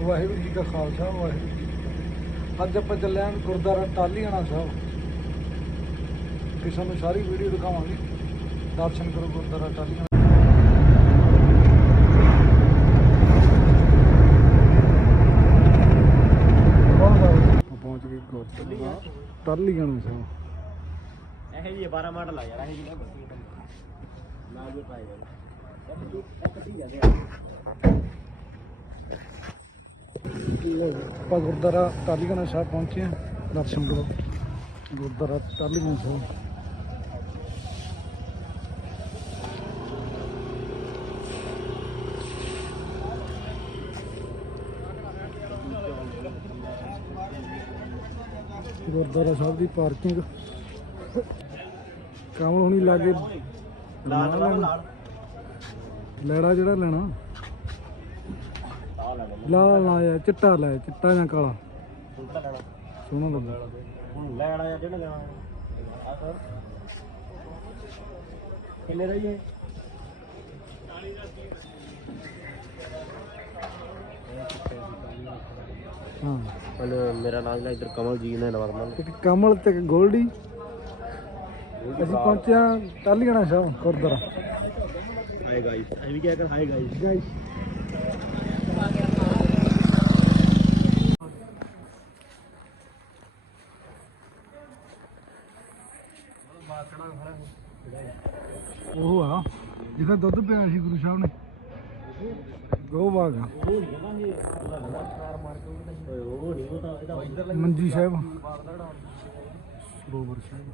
ਵਾਹਿਗੁਰੂ ਜੀ ਦਾ ਖਾਲਸਾ, ਵਾਹਿਗੁਰੂ ਜੀ ਕੀ ਫਤਿਹ। ਅੱਜ ਆਪਾਂ ਚੱਲੇ ਹਾਂ ਗੁਰਦੁਆਰਾ ਟਾਲੀਆਣਾ ਸਾਹਿਬ। ਕਿ ਸਾਨੂੰ ਸਾਰੀ ਵੀਡੀਓ ਦਿਖਾਵਾਂਗੇ। ਦਰਸ਼ਨ ਕਰੋ ਗੁਰਦੁਆਰਾ ਟਾਲੀਆਣਾ ਆਪਾਂ ਪਹੁੰਚ ਗਏ ਗੁਰਦੁਆਰਾ ਟਾਲੀਆਣਾ ਸਾਹਿਬ। ਇਹ ਜੀ 12 ਮਾਡਲ ਆ ਯਾਰ, ਇਹ ਜੀ ਨਾ ਨਾਲ ਜੋ ਪਾਏਗਾ ਇੱਕ ਠੀਕ ਹੈ ਆਪਾਂ ਗੁਰਦੁਆਰਾ ਟਾਲੀਆਣਾ ਸਾਹਿਬ ਪਹੁੰਚੇ ਹਾਂ ਦਰਸ਼ਨ ਕਰੋ। ਗੁਰਦੁਆਰਾ ਟਾਲੀਆਣਾ ਸਾਹਿਬ। ਗੁਰਦੁਆਰਾ ਸਾਹਿਬ ਦੀ ਪਾਰਕਿੰਗ। ਕਮਲ ਹੁਣੀ ਲਾਗੇ ਲੈੜਾ ਜਿਹੜਾ ਲੈਣਾ। ਆ ਲੈ ਲਾਲ ਨਾ ਆ ਚਿੱਟਾ ਲੈ ਚਿੱਟਾ ਜਾਂ ਕਾਲਾ? ਹੁਣ ਤਾਂ ਲੈਣਾ ਸੋਹਣਾ ਲੱਗਾ ਹੁਣ ਲੈਣਾ ਜਾਂ ਜਿਹੜਾ ਲੈਣਾ? ਆ ਸਰ ਕਿੰਨੇ ਦਾ ਜੀ ਇਹ? ਹਾਂ। ਹੁਣ ਮੇਰਾ ਨਾਮ ਹੈ ਇੱਧਰ ਕਮਲ ਜੀ ਨੇ ਨਵਰਮਨ ਇੱਕ ਕਮਲ ਤੇ ਇੱਕ ਗੋਲਡੀ। ਅਸੀਂ ਪਹੁੰਚੇ ਹਾਂ ਟਾਲੀਆਣਾ ਸਾਹਿਬ ਗੁਰਦੁਆਰਾ। ਹਾਈ ਗਾਇਸ ਅਸੀਂ ਵੀ ਕਿਹਾ ਕਰ ਹਾਈ ਗਾਇਸ ਗਾਇਸ ਉਹ ਆ ਜਿਹਦਾ ਦੁੱਧ ਪਿਆ ਸੀ ਗੁਰੂ ਸਾਹਿਬ ਨੇ। ਉਹ ਬਾਗ ਤਾਂ ਮੰਜੀ ਸਾਹਿਬ। ਸਰੋਵਰ ਸਾਹਿਬ।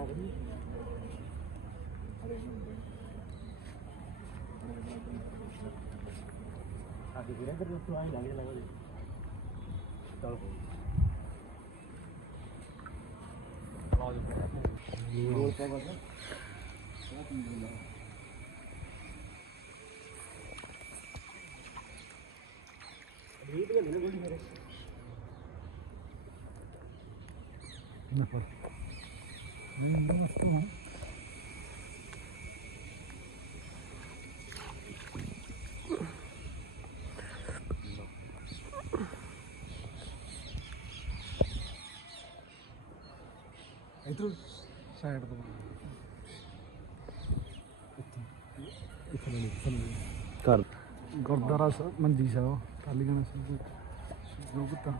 ਰਹੀ ਆਗੇ ਵੀਰੇ ਤੂੰ ਆਈ ਲੱਗੇ ਲੱਗੇ ਚਲ ਨਹੀਂ ਗੋਲੀ ਮੇਰੇ ਨਾ ਪਰ ਨਹੀਂ ਨਹੀਂ ਮਸਤ ਹਾਂ ਇਧਰ ਸਾਈਡ ਤੋਂ। ਇੱਥੇ ਨਹੀਂ ਕਰ ਗੁਰਦੁਆਰਾ ਸਾਹਿਬ ਮੰਜੀ ਸਾਹਿਬ ਸਾਹਿਬ ਗੁਰਗੁੱਤਾ